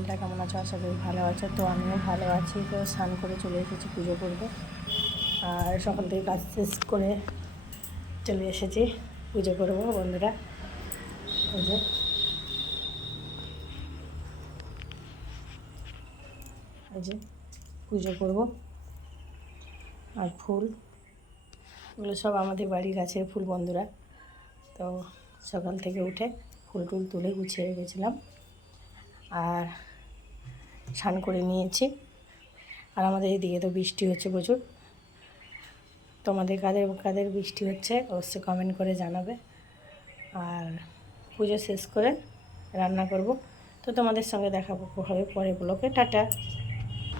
বন্ধুরা কেমন আছো? আশা করি ভালো আছো। তো আমিও ভালো আছি। তো স্নান করে চলে এসেছি পুজো করব। আর সকাল থেকে কাজ শেষ করে চলে এসেছি পুজো করব বন্ধুরা। যে। এই যে পুজো করব। আর ফুল। এগুলো সব আমাদের বাড়ির গাছের ফুল বন্ধুরা। তো সকাল থেকে উঠে ফুল টুল তুলে গুছিয়ে রেখেছিলাম। আর স্নান করে নিয়েছি। আর আমাদের এদিকে তো বৃষ্টি হচ্ছে প্রচুর। তোমাদের কাদের কাদের বৃষ্টি হচ্ছে অবশ্যই কমেন্ট করে জানাবে। আর পুজো শেষ করে রান্না করব। তো তোমাদের সঙ্গে দেখাবো হবে পরে ব্লকে টাটা।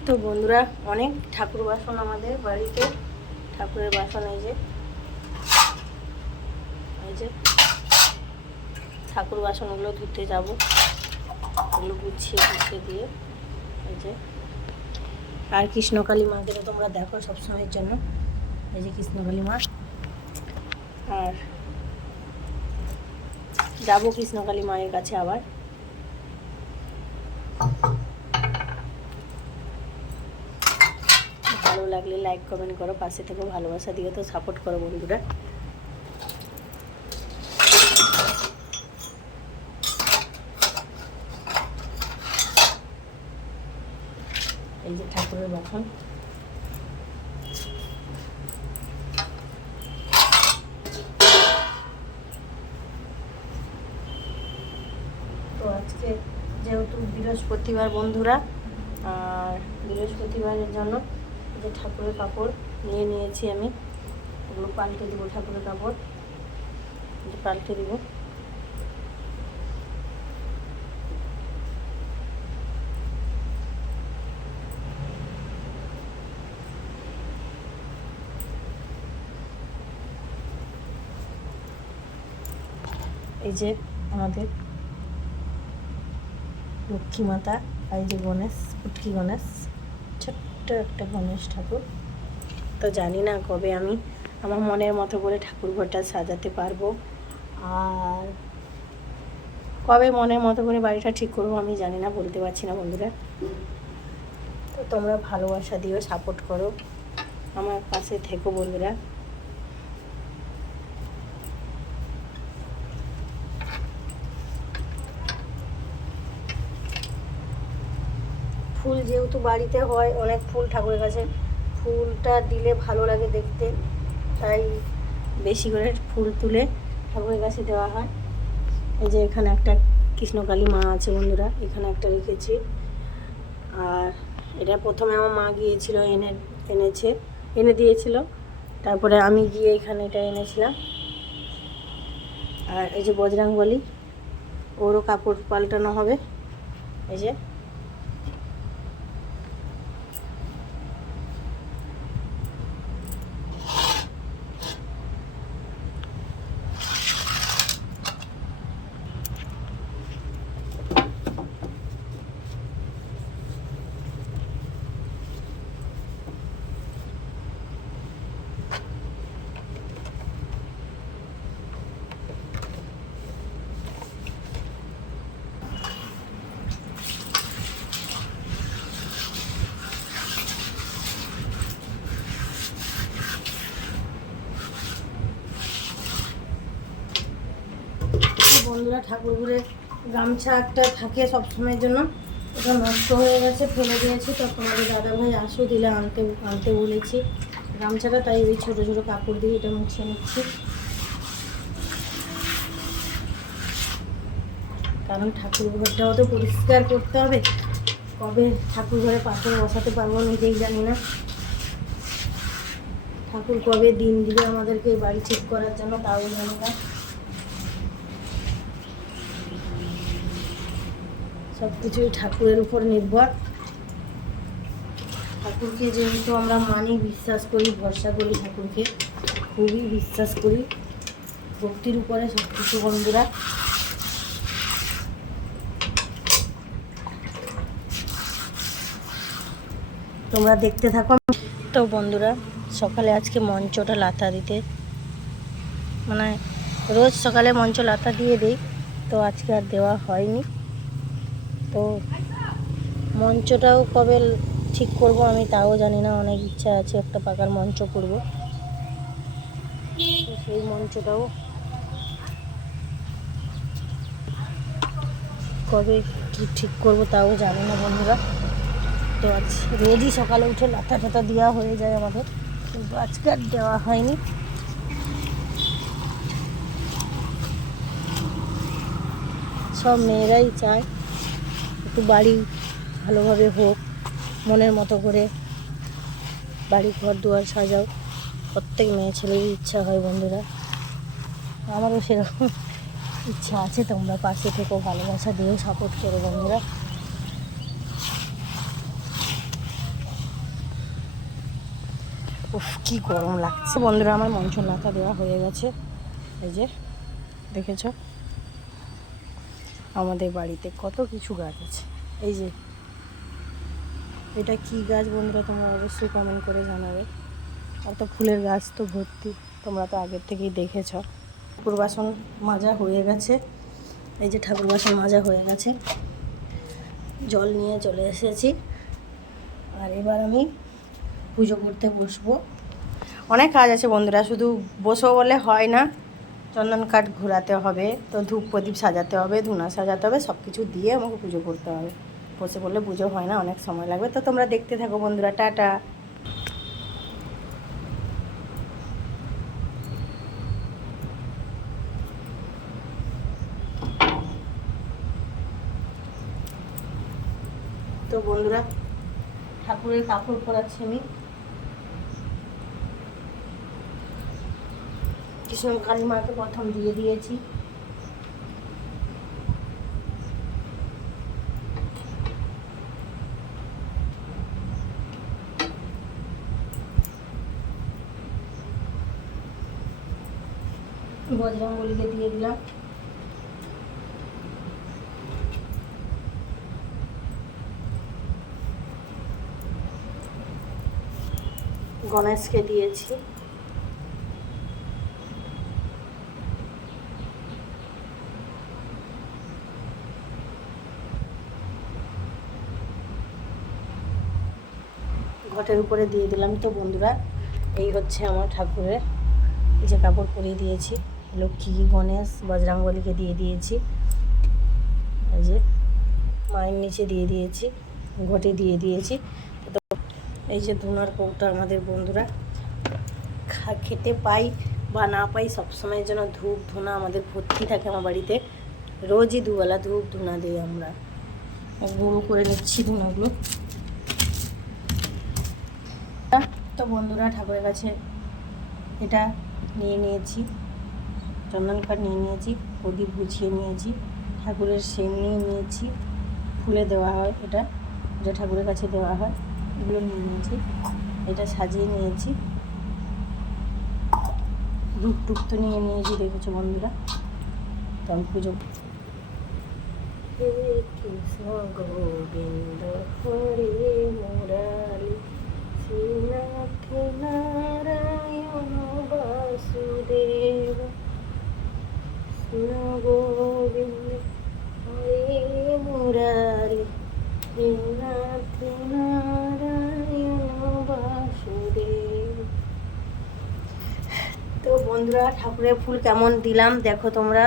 তো বন্ধুরা, অনেক ঠাকুর বাসন আমাদের বাড়িতে। ঠাকুরের বাসন এই যে। এই যে। ঠাকুর বাসনগুলো ধুতে যাব। ওগুলো গুছিয়ে গুছিয়ে দিয়ে। এই যে। আর কৃষ্ণকালী মাকে তো তোমরা দেখো সবসময়ের জন্য। এই যে কৃষ্ণকালী মা। আর যাব কৃষ্ণকালী মায়ের কাছে আবার। ভালো লাগলে লাইক কমেন্ট করো, পাশে থেকে ভালোবাসা দিয়ে তো সাপোর্ট করো বন্ধুরা। যে ঠাকুরের তো আজকে যেহেতু বৃহস্পতিবার বন্ধুরা, আর বৃহস্পতিবারের জন্য যে ঠাকুরের কাপড় নিয়ে নিয়েছি আমি। ওগুলো পাল্টে দেবো ঠাকুরের কাপড়। পাল্টে দেবো। এই যে আমাদের লক্ষ্মী মাতা, এই যে গণেশ, পুটকি গণেশ, ছোট্ট একটা গণেশ ঠাকুর। তো জানি না কবে আমি আমার মনের মতো করে ঠাকুর ঘরটা সাজাতে পারব। আর কবে মনের মতো করে বাড়িটা ঠিক করব আমি জানি না, বলতে পারছি না বন্ধুরা। তো তোমরা ভালোবাসা দিও সাপোর্ট করো। আমার পাশে থেকো বন্ধুরা। যেহেতু বাড়িতে হয়, অনেক ফুল ঠাকুরের কাছে। ফুলটা দিলে ভালো লাগে দেখতে। তাই বেশি করে ফুল তুলে ঠাকুরের কাছে দেওয়া হয়। এই যে এখানে একটা কৃষ্ণকালী মা আছে বন্ধুরা, এখানে একটা রেখেছি। আর এটা প্রথমে আমার মা গিয়েছিল, এনে, এনেছে, এনে দিয়েছিল। তারপরে আমি গিয়ে এখানে এটা এনেছিলাম। আর এই যে বজরাং বলি ওরও কাপড় পাল্টানো হবে। এই যে বন্ধুরা ঠাকুর ঘুরে গামছা একটা থাকে সব সময়ের জন্য। ওটা নষ্ট হয়ে গেছে, ফেলে দিয়েছি। তো তোমাদের দাদা ভাই আসো, দিলে আনতে আনতে বলেছি। গামছাটা তাই ওই ছোটো ছোটো কাপড় দিয়ে এটা মুছে নিচ্ছি। কারণ ঠাকুর ঘরটাও তো পরিষ্কার করতে হবে। কবে ঠাকুর ঘরে পাথর বসাতে পারব নিজেই জানি না। ঠাকুর কবে দিন দিবে আমাদেরকে বাড়ি ঠিক করার জন্য, তাও জানি না। সব কিছুই ঠাকুরের উপর নির্ভর। ঠাকুরকে যেহেতু আমরা মানি, বিশ্বাস করি, ভরসা করি ঠাকুরকে, খুবই বিশ্বাস করি। ভক্তির উপরে সব কিছু বন্ধুরা। তোমরা দেখতে থাকো। তো বন্ধুরা, সকালে আজকে মঞ্চটা লাতা দিতে। মানে রোজ সকালে মঞ্চ লাতা দিয়ে দিই, তো আজকে আর দেওয়া হয়নি। তো মঞ্চটাও কবে ঠিক করব আমি তাও জানি না, অনেক ইচ্ছা আছে একটা পাকার মঞ্চ করব। সেই মঞ্চটাও কবে কি ঠিক করব তাও জানি না বন্ধুরা। তো আজ রোজই সকালে উঠে লাথা টাথা দেওয়া হয়ে যায় আমাদের, কিন্তু আজকে আর দেওয়া হয়নি। সব মেয়েরাই চায়। একটু বাড়ি ভালোভাবে হোক, মনের মতো করে বাড়ি ঘর দুয়ার সাজাও। প্রত্যেক মেয়ে ছেলেরই ইচ্ছা হয় বন্ধুরা। আমারও সেরকম ইচ্ছা আছে, তোমরা পাশে থেকেও ভালোবাসা দিয়েও সাপোর্ট করো বন্ধুরা। উফ, কি গরম লাগছে বন্ধুরা, আমার মঞ্চ নাতা দেওয়া হয়ে গেছে। এই যে, দেখেছ? আমাদের বাড়িতে কত কিছু গাছ আছে। এই যে, এটা কি গাছ বন্ধুরা তোমরা অবশ্যই কমেন্ট করে জানাবে। অত ফুলের গাছ তো ভর্তি, তোমরা তো আগের থেকেই দেখেছ। ঠাকুর বাসন মাজা হয়ে গেছে। এই যে ঠাকুর বাসন মাজা হয়ে গেছে। জল নিয়ে চলে এসেছি। আর এবার আমি পুজো করতে বসবো। অনেক কাজ আছে বন্ধুরা, শুধু বসো বলে হয় না। চন্দন কাঠ ঘোরাতে হবে, তো ধূপ প্রদীপ সাজাতে হবে, ধুনা সাজাতে হবে সব কিছু দিয়ে আমাকে পুজো করতে হবে। বসে বললে পুজো হয় না, অনেক সময় লাগবে। তো তোমরা দেখতে থাকো বন্ধুরা, টাটা। তো বন্ধুরা, ঠাকুরের কাপড় পরাচ্ছি আমি। কৃষ্ণ কালী মাকে প্রথম দিয়ে দিয়েছি। বজরঙ্গলিকে দিয়ে দিলাম। গণেশকে দিয়েছি। ঘটের উপরে দিয়ে দিলাম। তো বন্ধুরা, এই হচ্ছে আমার ঠাকুরের এই যে কাপড় পরিয়ে দিয়েছি। লক্ষ্মী, গণেশ বজরাঙ্গলিকে দিয়ে দিয়েছি। এই যে মায়ের নিচে দিয়ে দিয়েছি, ঘটে দিয়ে দিয়েছি। এই যে ধুনার কৌটা আমাদের বন্ধুরা, খা, খেতে পাই বা না পাই সবসময়ের জন্য ধূপ, ধুনা আমাদের ভর্তি থাকে আমার বাড়িতে। রোজই দুবেলা ধূপ, ধুনা দিই আমরা। গুঁড়ো করে নিচ্ছি ধুনাগুলো। তো বন্ধুরা ঠাকুরের কাছে এটা নিয়ে নিয়েছি, চন্দন কাঠ নিয়ে নিয়েছি, প্রদীপ গুছিয়ে নিয়েছি, ঠাকুরের সেম নিয়ে নিয়েছি, ফুলে দেওয়া হয় এটা যেটা ঠাকুরের কাছে দেওয়া হয়, এগুলো নিয়ে নিয়েছি, এটা সাজিয়ে নিয়েছি ধূপ টুপ তো নিয়ে নিয়েছি, দেখেছ বন্ধুরা তো আমি পুজো ঠাকুরের ফুল কেমন দিলাম দেখো তোমরা।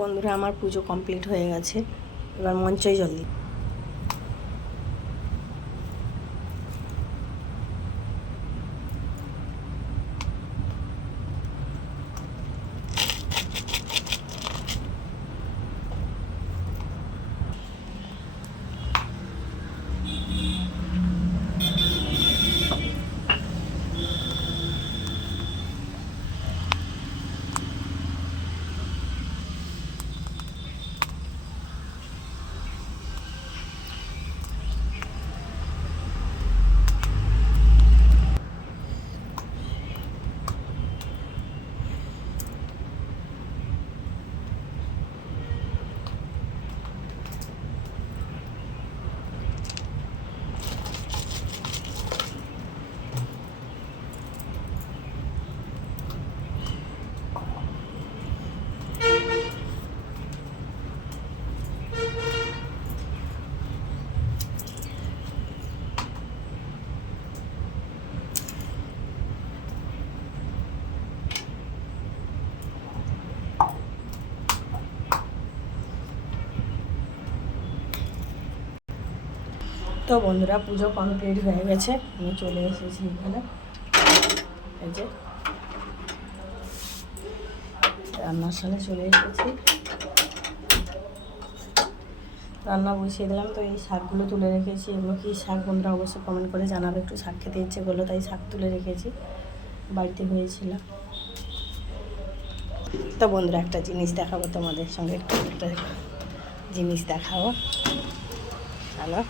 বন্ধুরা আমার পুজো কমপ্লিট হয়ে গেছে। এবার মঞ্চই জল দিই তো বন্ধুরা পুজো কমপ্লিট হয়ে গেছে। আমি চলে এসেছি এখানে। এই যে রান্নার সাথে চলে এসেছি। রান্না বসিয়ে দিলাম, তো এই শাকগুলো তুলে রেখেছি। এগুলো কি শাক বন্ধুরা অবশ্যই কমেন্ট করে জানাবে। একটু শাক খেতে ইচ্ছে করল, তাই শাক তুলে রেখেছি। বাড়িতে হয়েছিল। তো বন্ধুরা একটা জিনিস দেখাবো তোমাদের সঙ্গে, একটু একটা জিনিস দেখাবো। হ্যালো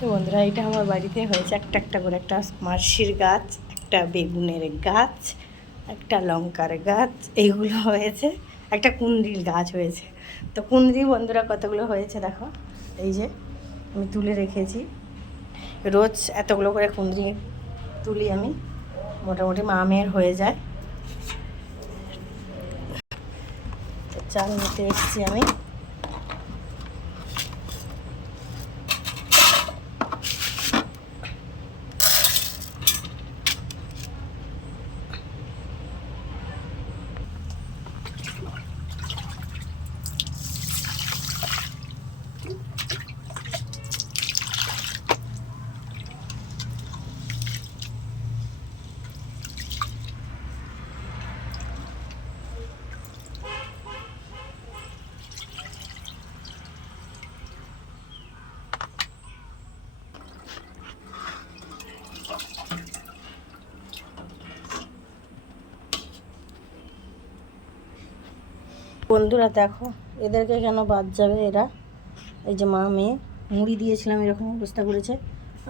তো বন্ধুরা, এটা আমার বাড়িতে হয়েছে একটা একটা করে একটা মার্শির গাছ, একটা বেগুনের গাছ, একটা লঙ্কার গাছ, এইগুলো হয়েছে। একটা কুন্দ্রির গাছ হয়েছে। তো কুন্দ্রি বন্ধুরা, কতগুলো হয়েছে দেখো? এই যে, আমি তুলে রেখেছি। রোজ এতগুলো করে কুন্দ্রি তুলি আমি। মোটামুটি মা মেয়ের হয়ে যায়। চাল নিতে এসেছি আমি। বন্ধুরা, দেখো, এদেরকে কেন বাদ যাবে এরা? এই যে মা মেয়ে, মুড়ি দিয়েছিলাম, এরকম অবস্থা করেছে।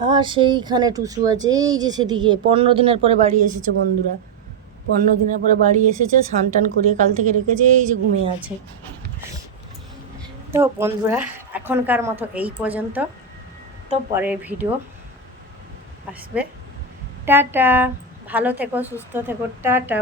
আর সেইখানে টুসু আছে, এই যে সেদিকে, পনেরো দিনের পরে বাড়ি এসেছে বন্ধুরা। পনেরো দিনের পরে বাড়ি এসেছে টান করিয়ে কাল থেকে রেখেছে, এই যে ঘুমিয়ে আছে। তো বন্ধুরা, এখনকার মতো এই পর্যন্ত। তো পরের ভিডিও আসবে। টাটা, ভালো থেকো, সুস্থ থেকো, টাটা